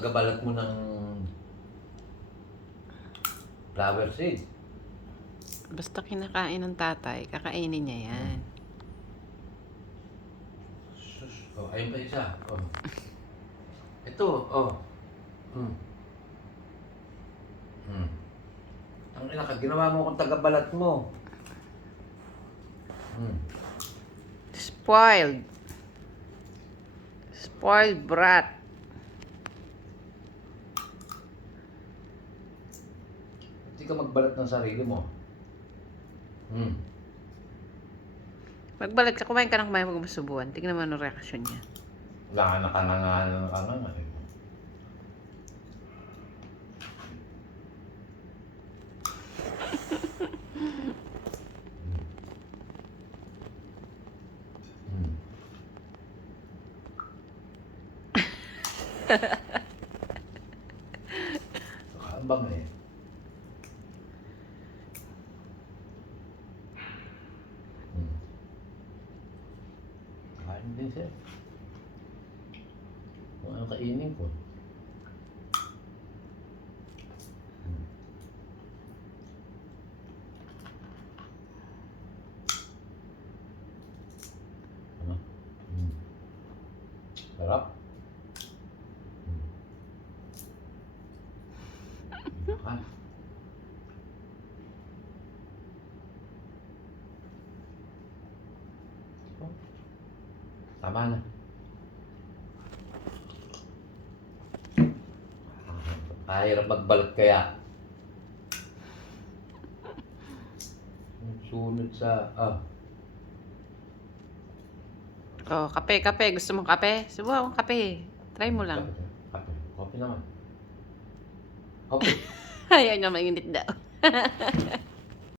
kagabalat mo ng flower seed. Basta kinakain ng tatay, kakainin niya yan. Sus. Oh, ayun pa isa. Oh. Ito, oh. Ang ina ka, ginawa mo kung tagabalat mo. Spoiled. Spoiled brat. Hindi ka magbalat ng sarili mo. Magbalat ka, kumain ka ng kumain, huwag masubuan. Tignan mo ang reaksyon niya. Wala ka na. Nakakabang eh. Kain din siya. Kung ano kainin ko. Ano? Sarap. Ah. Tama na. Kahirap magbalat kaya. Sunod sa... Oh, kape. Gusto mong kape? Subuhan akong kape. Try mo lang. Kape. Kape naman. Kape. Ayaw niya mainit daw.